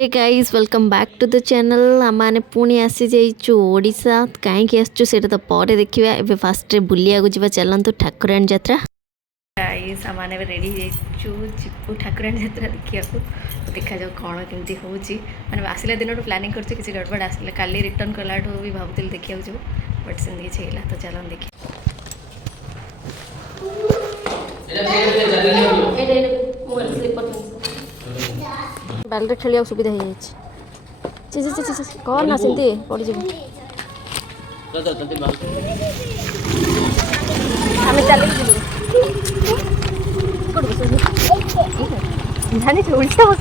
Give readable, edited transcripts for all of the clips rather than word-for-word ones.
Hey guys welcome back to the channel आम पुणी आसी जाइचु ओडिशा कहीं आसचु से तो पर देखा ए फास्ट बुलिया जा चलतु ठाकुराणी यात्रा गाइस आम रेडी हो ठाकुराणी यात्रा देखा तो देखा जाऊ कौन केमती हो मैंने आसला दिन प्लानिंग कर किसी गड़बड़ आसला काली रिटर्न कला भी भावुली देखा जो बट से किसी तो चलो देखिए बाल खेल सुविधा हो कौन ना सेमती पड़ जानी उल्टा बस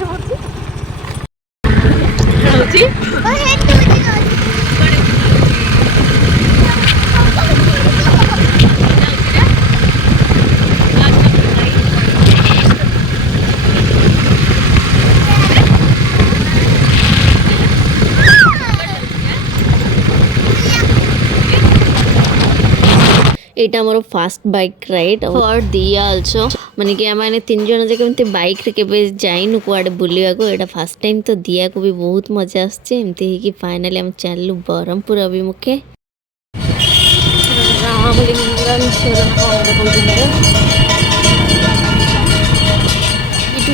एटा मोर फास्ट बाइक राइड फॉर दिया आल्सो माने कि आम तीन जन जगह बाइक रे केबे जाइनु कुआडे बुलिया को एटा फर्स्ट टाइम तो दिया को भी बहुत मजा आछे एमती है कि फाइनली हम चललु बरहमपुर अभिमुखे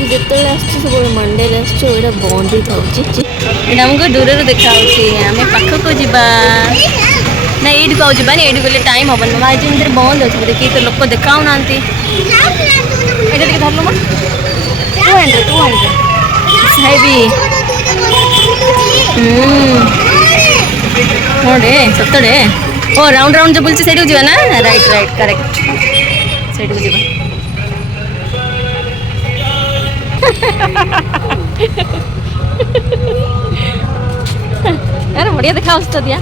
जिते सब मंडे आसा बंद ही था हमको दूर देखा आम पाखक जा ना ये कौ जानी ये गले टाइम हम ये बंद अच्छे देखिए तो लोक देखा ना धरल मा 200 हाँ डे सतडे ओ राउंड राउंड जो बुलची से ना राइट राइट करेक्ट से अरे बढ़िया देखा तो दिया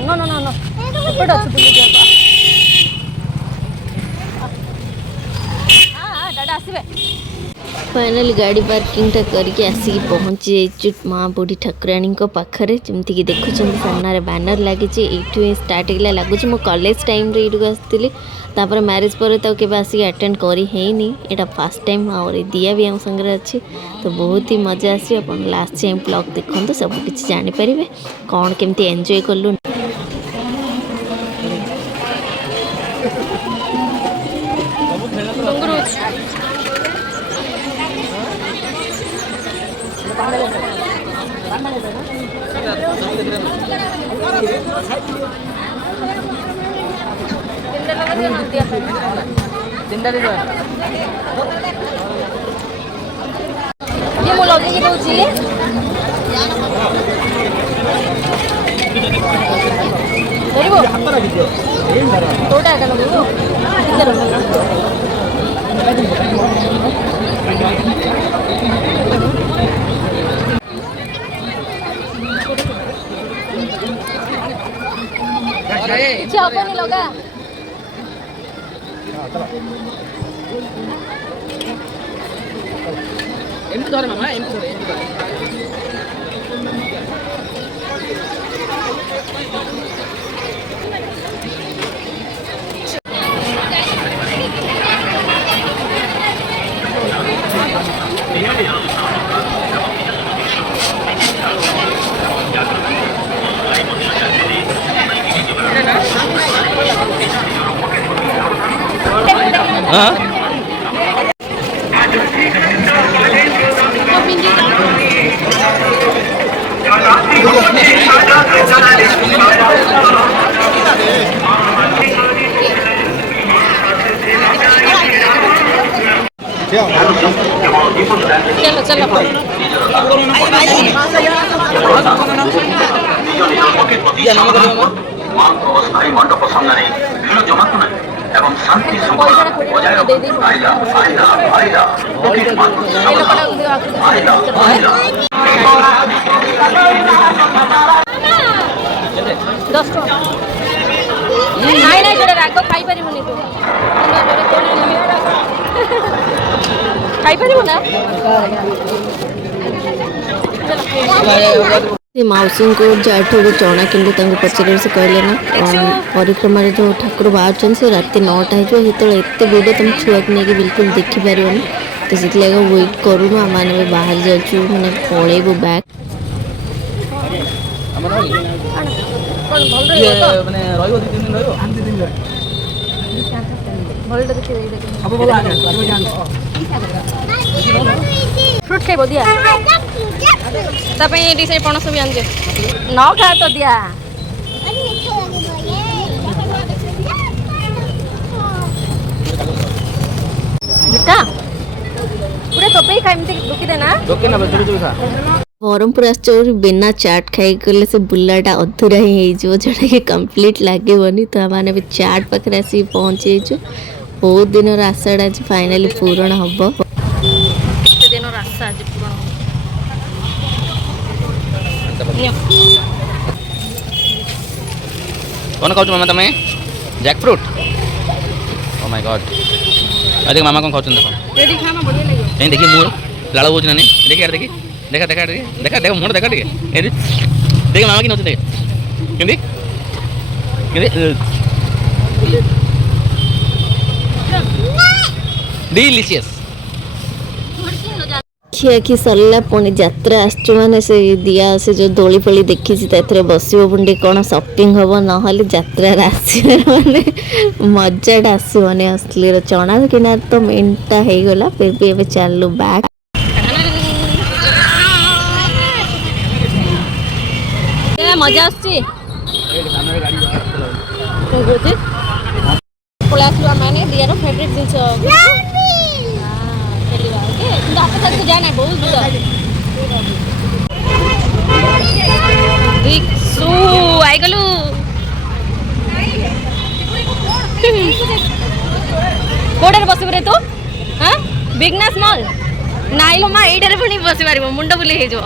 No, no, no, no. Finally गाड़ी पार्किंग टा करके आसिक पहुँची जाइए माँ बुढ़ी ठाकुराणी पाखे जमीक देखुं सामने बैनर लगी ये स्टार्ट होगा लगुच मो कॉलेज टाइम रे ये आसती तापर मैरिज पर तो केबे आसिक अटेंड करी हेनी एटा फर्स्ट टाइम और दिया भी हम संगे अच्छी तो बहुत ही मजा आसी अपन लास्ट टाइम ब्लॉग देखते सब किसी जानीपर कौन केमती एंजॉय कलु ये मो लगे कि कहूँ कोटा लगा एमती धर मामा एमती धर चलो चलो मंडप सामने भिड़ जमातु ना एवं शांति बजाय आइला आइला आइला आइला आइला 10 टका नाई नाई जोड़े राग खाई परिबनी तू खाई परिबो ना से मौसी को जाठू चना किलो पचारे से कहले ना परिक्रमा जो ठाकुर बाहर से रात 9टा हो एत भिड़ तुम छुआ को लेकिन बिल्कुल देखिपार तो से वेट करूँ आम मैंने बाहर जाऊँ मैंने पलैबू बैक फ्रूट खाइब दिया तापई से पणस भी आनजे न खा तो दिया बेटा पूरा चोपई खा एमती दुखी देना ब्रह्मपुर आस बिना चाट खाई गले से बुलाटा अधूरा ही हो जोटा कि कम्प्लीट लगे तो मैंने भी चाट पाखे आसिक पहुँची जाइए बहुत दिन आशाटा आज फाइनाली पूरण हम दिन आशा आज पूरण कौन खाऊ मामा तुम्हें jackfruit oh my god अरे मामा कौन खाऊ देखो रेडी खाना बढ़िया लगे कहीं देखिए मोर लाड़ हो ना देखिए यार देखिए देखा देखा देखा देखो मोर देखा ठीक देखिए मामा की नोच देखे डिलीशियस खियाखी सरला पुणी यात्रा आसचु माने से दिया से जो दोली पली देखी बसो पुंडी कौन सपिंग हम ना यात्रा माने मजाटा आसोनी असली चना किनार तो मेनटा हो गला फिर भी एवं चलू बैक मजा पलैसलु मैंने दियार फेवरेट जिन आपको जाना बहुत आई गलु कोड़े बस तू हाँ बिग ना स्मॉल नाइलो माँ ये पुणी बस पार मुंड बुले तो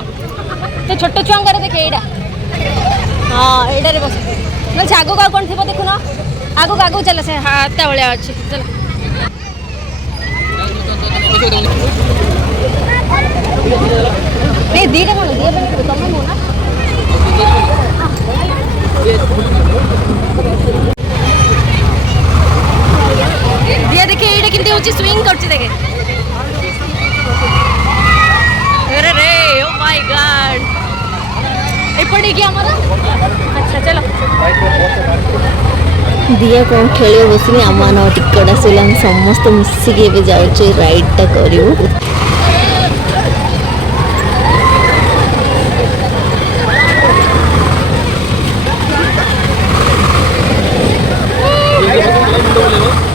छोट छुआ देखे यहाँ हाँ ये बस ना आगू आग कौन थी देखुन आगू आगू चल से हाथ भाया अच्छी चल नहीं दीटा कौन दिए तुम मो ना दिया देखे ये केमती होची स्विंग करची देखे अरे रे ओ माय गॉड एपटे की हमारा अच्छा चलो दिया कौन खेल बस आम टिकट आसला समस्त मिसिकी जाऊे राइडटा करूँ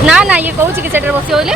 ना ना ये कहूँ कि सेटर बस बोले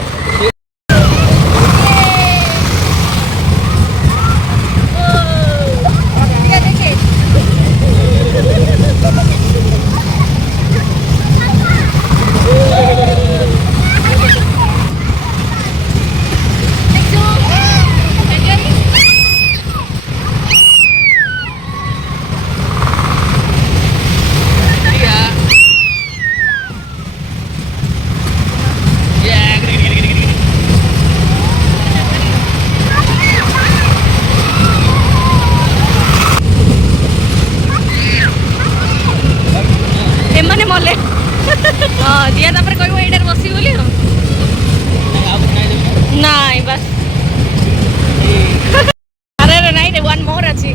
दिया तापर कहब ये बस बोली नाई बस अरे अरे नाई वन मोर अच्छी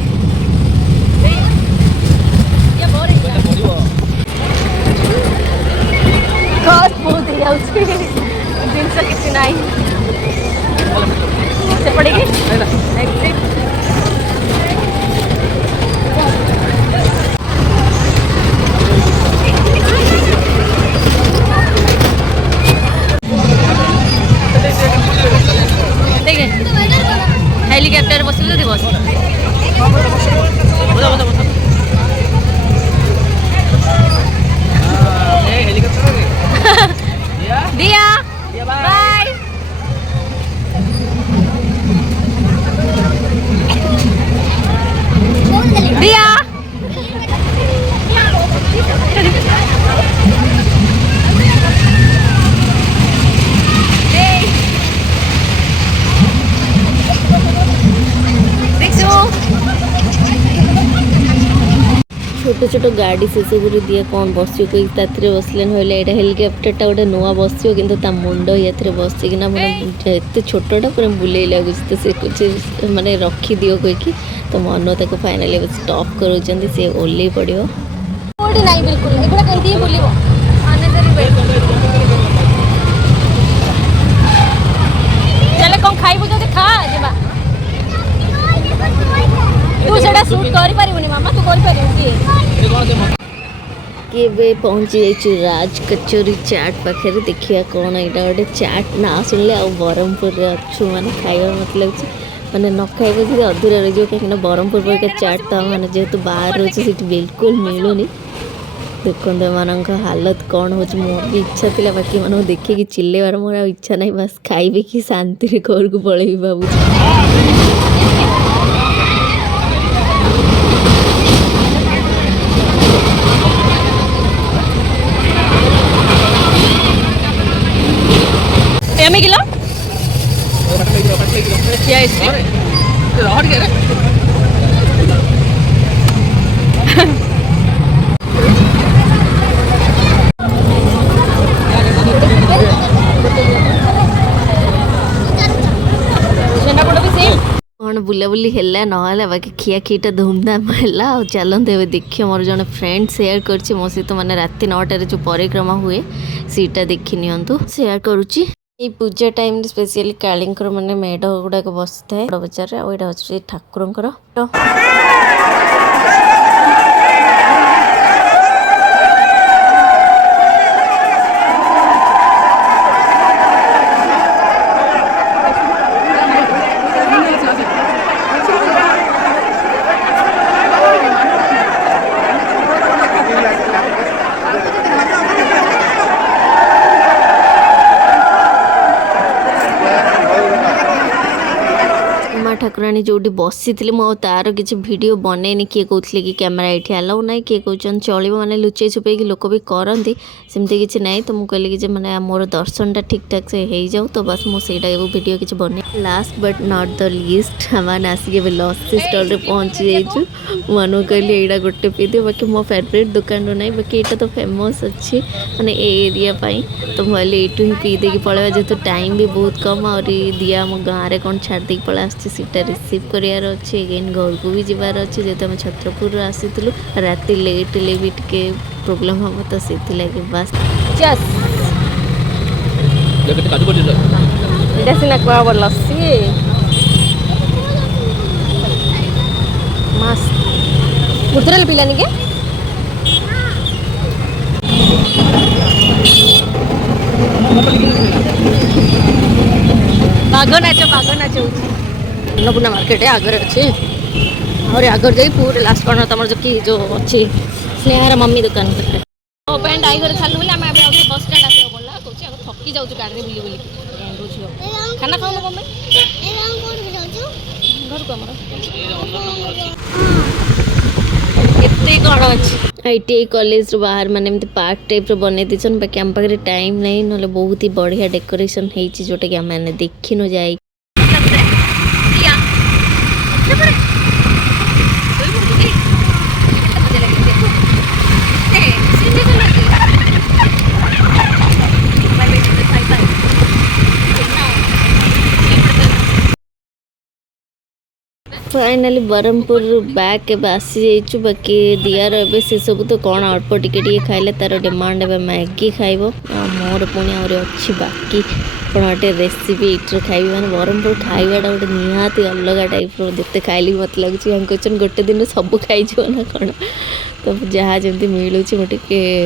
बहुत जिनस किसी ना से पड़ेगी हेलिकप्टर बस बस छोट छोट गाड़ी से सब दिए कौन बस कोई बसले ना यहाँ हेलिकप्टरटा गोटे नुआ बस कि मुंड ये बसिकिना मैंने एत छोटा पूरा बुले लगुच तो से कुछ माने रखी दियो कहीकि तो मन ताको फाइनाली स्टॉप करूँ सी ओल्ल पड़ो बिल्कुल एगुड़ा कहीं बुलव चले कौन खाइबु जदि खा जिबा तू सेटा शूट करि परिबुनी मामा तू करि परिबु कि पहुँची जाइए राज कचोरी चाट पाखे देखिए कौन यहाँ गोटे चाट ना शुणिले आ ब्रह्मपुर अच्छु मैंने खाइबा मत लगे मैंने न खाइबा जी अधूरा रही कहीं ब्रह्मपुर पर चाट तो मैंने जेहेतु बाहर रोचे बिल्कुल मिलूनी देखो एम हालत कौन हो मोर भी इच्छा थी बाकी मैं देखिए चिल्लेबार मोर इच्छा ना बस खाइबी कि शांति घर को पलैबी भावुँ एमे किलो क्या इसमें कौन बुलाबुली है ना बाकी खियाखीटा धूमधाम है चलते ए देखिए मोर जन फ्रेंड सेयार कर मो सहित मैंने रात 9टार जो परिक्रमा हुए सीटा देखी नियंतु सेयार करुच्ची पूजा टाइम स्पेशली कालींकर माने मेढ़ गुड़ाक बस थाए बजार यहाँ ठाकुर ठाकुराणी जो बसी थी मुझे तार किसी वीडियो बनईनि किए कहते कि कैमेरा ये आलाउ ना किए कहते चलो मैंने लुचे छुपे लोक भी करती सेमती किसी ना तो मुझे कहली कि मैंने मोर दर्शन ठीक ठाक से हो जाऊ तो बस मुझे वीडियो किसी बन last but not the least हमारे आसिक लस्सी स्टल पहुँची जाइए मन कहली यहाँ गोटे पीदे बाकी मो फेवरेट दुकान ना बाकी यहाँ तो फेमस अच्छी मैंने एरिया तो मुझे यूँ ही पीदे कि पलैया जेहतु टाइम भी बहुत कम और दिया आम गाँव में कौन छाड़ी पलि आसटा रिसीव करार अच्छे एगेन घर को भी जबार अच्छे जेहतु आम छत्रपुर आसीलु राति लेट ले भी टे प्रोब्लेम हम तो से लगे बस लस्सी मस्त मुद्रल पिलानी के बाघ नाच अन्नपूर्णा मार्केट आगे अच्छे और आगे जाए पूरे लास्ट कॉर्नर तुम जो कि जो अच्छी स्नेहार मम्मी दुकान पैंट आई घर छालू बोले बस स्टैंड आस पड़ा कौन थकी जाऊँ गाड़ी बुली बुल खाना खाऊन कम घर को एत कौन अच्छी आईटीआई कॉलेज बाहर माने एमती पार्क टाइप बन दीचन बाकी आम पाखे टाइम नहीं ना बहुत ही बढ़िया डेकोरेशन होती जोटा कि आम मैंने देखिनु जाए फाइनाली ब्रह्मपुर बैक के आसी जाइचु बाकी दियार ए से सब तो कौन अल्प टिके खाइले तार डिमांड ए मैगी खाइब मोर पुणी आहरी अच्छी बाकी कौन गोटे रेसिपी ये खाइबी मैंने ब्रह्मपुर खाइबाटा गोटे निहाती अलग टाइप जिते खाइली मत लगुच क्वेश्चन गोटे दिन सब खाइज ना कौन तो जहाँ जमी मिलूँ मुझे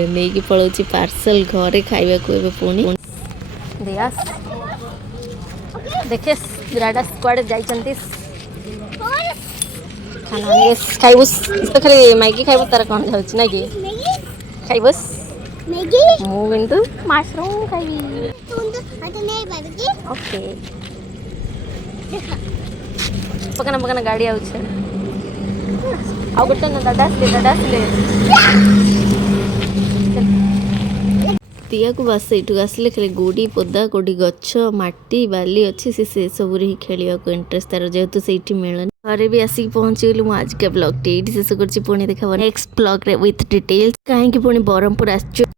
नहीं पलाऊँ पार्सल घरे खाइबा को पुणी देखे कड़े जाइए खाना खाइबुस तो खाली मैगी खाइबु तार कौन जाऊँ ना कि खाइबुस मु किंतु मशरूम खाइबी ओके पकाना पकाना गाड़ी आउछे आ गोटे ना दादा आसले मस्ती को बस एठू आसले खाली गोड़ी पोदा कोडी गछ माटी बाली अच्छी से सब ही खेलिया को इंटरेस्ट तार जेहेतु से मिलनी घरे भी आसिक पहुंची गलु आज के ब्लॉग टी शेष कर पुणी देखा नेक्स्ट ब्लॉग रे विथ डिटेल्स कहीं पुणी ब्रह्मपुर आस